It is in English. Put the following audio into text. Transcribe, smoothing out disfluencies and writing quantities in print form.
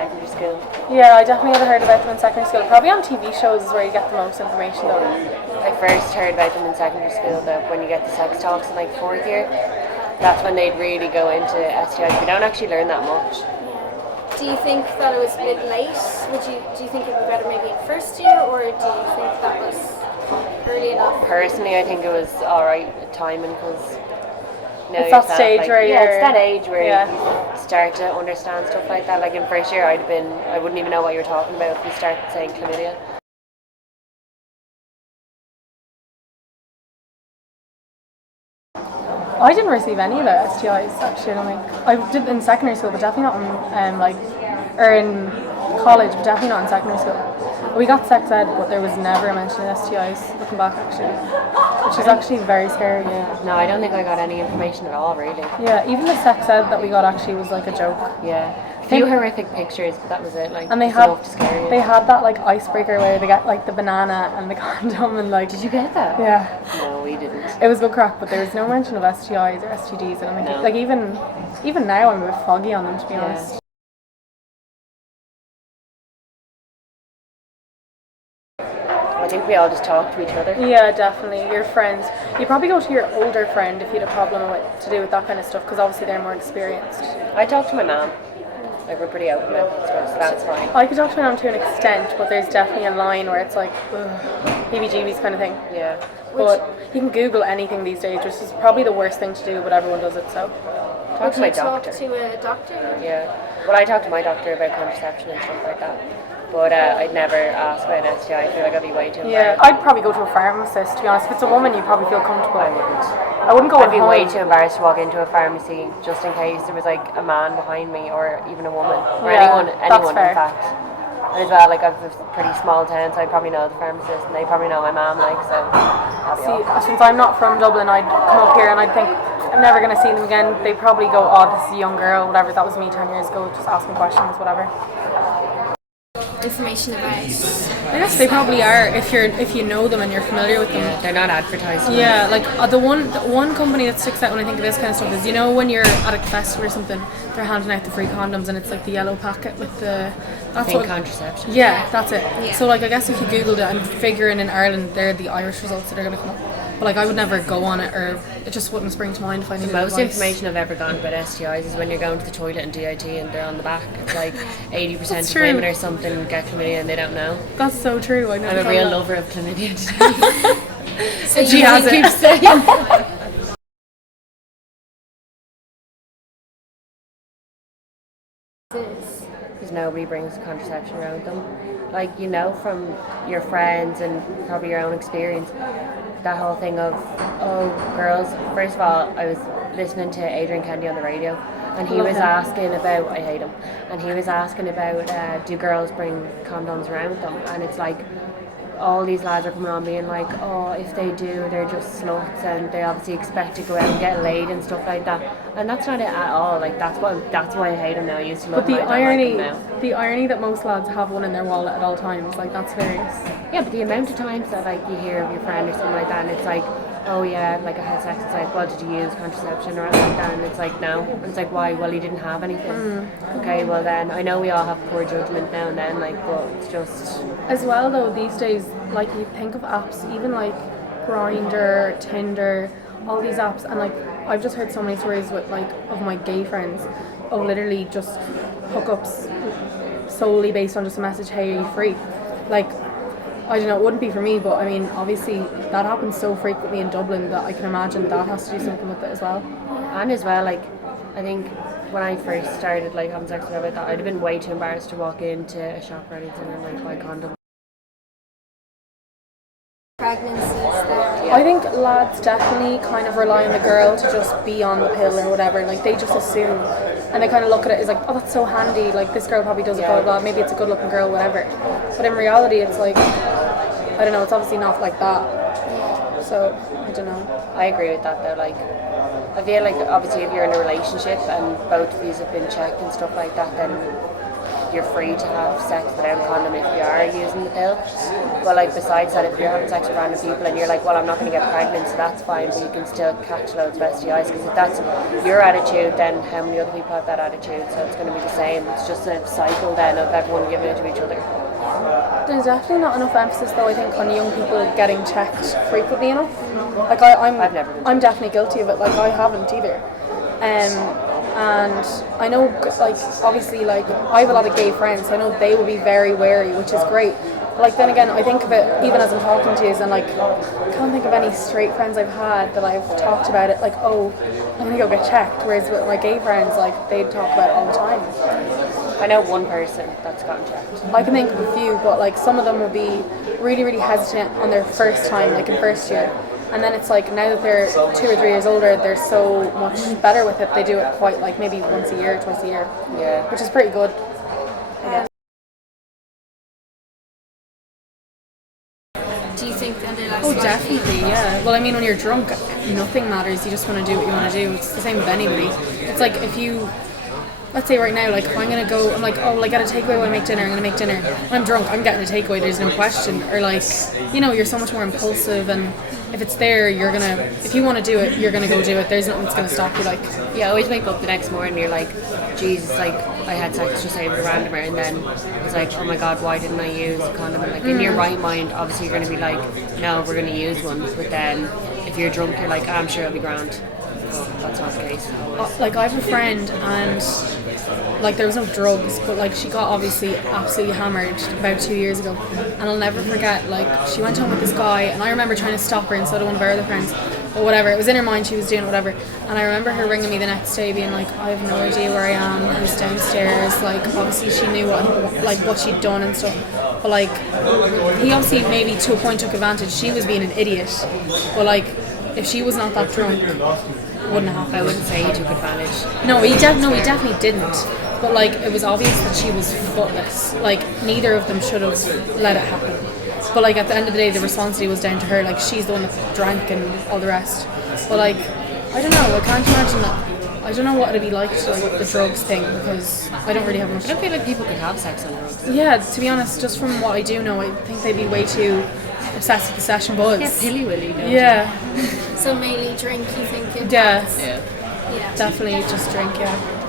secondary school. Yeah, I definitely never heard about them in secondary school. Probably on TV shows is where you get the most information though. I first heard about them in secondary school though, when you get the sex talks in like 4th year. That's when they'd really go into STIs. We don't actually learn that much. Do you think that it was a bit late? Do you think it would be better maybe in first year, or do you think that was early enough? Personally, I think it was alright timing because it's that stage where it's that age where you start to understand stuff like that. Like in first year, I wouldn't even know what you were talking about if you start saying chlamydia. I didn't receive any about STIs actually. I don't think I did in secondary school, but definitely not in or in college, but definitely not in secondary school. We got sex ed, but there was never a mention of STIs. Looking back, actually, which is actually very scary. Yeah. No, I don't think I got any information at all, really. Yeah, even the sex ed that we got actually was like a joke. Yeah. A few horrific pictures, but that was it. Like, and they had that like icebreaker where they got like the banana and the condom and like. Did you get that? Yeah. No, we didn't. It was good crack, but there was no mention of STIs or STDs. I don't think. Like even now, I'm a bit foggy on them, to be honest. I think we all just talk to each other. Yeah, definitely. Your friends. You probably go to your older friend if you had a problem to do with that kind of stuff, because obviously they're more experienced. I talk to my mum. Like, we're pretty open about that stuff, so that's fine. I could talk to my mum to an extent, but there's definitely a line where it's like, heebie-jeebies kind of thing. Yeah. But you can Google anything these days, which is probably the worst thing to do, but everyone does it, so. Talk to my doctor. Talk to a doctor? Yeah. Well, I talk to my doctor about contraception and stuff like that. But I'd never ask about an STI. I feel like I'd be way too embarrassed. Yeah, I'd probably go to a pharmacist, to be honest. If it's a woman, you probably feel comfortable. I wouldn't go I'd be home. way too embarrassed to walk into a pharmacy just in case there was like a man behind me or even a woman or anyone in fact. And as well, like I've a pretty small town, so I probably know the pharmacist and they probably know my mum, like, so since I'm not from Dublin, I'd come up here and I'd think I'm never going to see them again. They'd probably go, oh, this is a young girl, whatever, that was me 10 years ago, just asking questions, whatever. Information about. I guess they probably are if you know them and you're familiar with them. they're not advertising. Yeah, like the one company that sticks out when I think of this kind of stuff is, you know, when you're at a festival or something, they're handing out the free condoms and it's like the yellow packet with the contraception. Yeah, that's it. Yeah. So like I guess if you googled it, I'm figuring in Ireland they're the Irish results that are going to come up. But like I would never go on it, or it just wouldn't spring to mind if I needed Most advice. information I've ever gotten about STIs is when you're going to the toilet and DIT and they're on the back. It's like 80% of women or something get chlamydia and they don't know. That's so true. I'm a real lover of chlamydia. So she has it. Keeps saying. Because nobody brings contraception around them. Like, you know, from your friends and probably your own experience, that whole thing of, oh, girls. First of all, I was listening to Adrian Kennedy on the radio, and he was asking about, I hate him, and he was asking about, do girls bring condoms around them? And it's like, all these lads are coming on being like, oh, if they do, they're just sluts and they obviously expect to go out and get laid and stuff like that. And that's not it at all. Like, that's why I hate them now. I used to love them. But the irony that most lads have one in their wallet at all times, like, that's hilarious. Yeah, but the amount of times that like you hear of your friend or something like that, and it's like, oh yeah, like I had sex, it's like, well, did you use contraception or anything like that? And it's like, no. And it's like, why? Well, he didn't have anything. Okay, well then, I know we all have poor judgment now and then, like, but it's just... As well though, these days, like, you think of apps, even like Grindr, Tinder, all these apps, and like, I've just heard so many stories with like, of my gay friends, of literally just hookups solely based on just a message, hey, are you free? Like, I don't know, it wouldn't be for me, but I mean, obviously that happens so frequently in Dublin that I can imagine that has to do something with it as well. And as well, like, I think when I first started like having sex with about that, I'd have been way too embarrassed to walk into a shop or anything and like buy condoms. Pregnancies there. I think lads definitely kind of rely on the girl to just be on the pill or whatever, like they just assume, and they kind of look at it as like, oh, that's so handy, like this girl probably does it, blah, blah, blah, maybe it's a good looking girl, whatever. But in reality it's like, I don't know, it's obviously not like that. So, I don't know. I agree with that though, like, I feel like obviously if you're in a relationship and both of you have been checked and stuff like that, then you're free to have sex without a condom if you are using the pill. But like besides that, if you're having sex with random people and you're like, well, I'm not going to get pregnant, so that's fine, but you can still catch loads of STIs, because if that's your attitude, then how many other people have that attitude? So it's going to be the same. It's just a cycle then of everyone giving it to each other. There's definitely not enough emphasis, though, I think, on young people getting checked frequently enough. Like I've never been. I'm definitely guilty of it. Like I haven't either. And I know, like, obviously, like, I have a lot of gay friends, so I know they will be very wary, which is great. But, like, then again, I think of it, even as I'm talking to you, and, like, I can't think of any straight friends I've had that I've talked about it, like, oh, I'm going to go get checked. Whereas with my gay friends, like, they talk about it all the time. I know one person that's gotten checked. I can think of a few, but, like, some of them will be really, really hesitant on their first time, like, in first year. And then it's like, now that they're 2 or 3 years older, they're so much better with it. They do it quite, like, maybe once a year, twice a year. Yeah. Which is pretty good. Do you think then they last? Oh, definitely, yeah. Well, I mean, when you're drunk, nothing matters. You just want to do what you want to do. It's the same with anybody. It's like if you, let's say right now, like if I'm going to go, I'm like, oh, well, I got a takeaway while I make dinner, I'm going to make dinner. When I'm drunk, I'm getting a takeaway, there's no question. Or like, you know, you're so much more impulsive, and if it's there, you're going to, if you want to do it, you're going to go do it. There's nothing that's going to stop you. Like, Yeah, I always wake up the next morning and you're like, Jesus, like I had sex just out with a randomer, and then it's like, oh my god, why didn't I use a condom? And like in your right mind, obviously you're going to be like, no, we're going to use one. But then if you're drunk, you're like, I'm sure it'll be grand. But that's not the case. like I have a friend, and like there was no drugs, but like she got obviously absolutely hammered about 2 years ago, and I'll never forget, like she went home with this guy, and I remember trying to stop her, and so did one of our other friends, or whatever, it was in her mind, she was doing whatever, and I remember her ringing me the next day being like, I have no idea where I am, he's downstairs. Like obviously she knew what she'd done and stuff, but like he obviously maybe to a point took advantage. She was being an idiot, but like if she was not that drunk, wouldn't have happened. I wouldn't say he took advantage. No, he definitely didn't. But like it was obvious that she was footless. Like neither of them should have let it happen. But like at the end of the day, the responsibility was down to her. Like she's the one that drank and all the rest. But like I don't know. I can't imagine that. I don't know what it'd be like to like the drugs thing, because I don't really have much. I don't feel like people could have sex on drugs. Yeah, to be honest, just from what I do know, I think they'd be way too obsessed with the session buzz. Yeah, pilly willy. Yeah. So mainly drink, you think? Yeah. Yeah. Yeah. Definitely just drink. Yeah.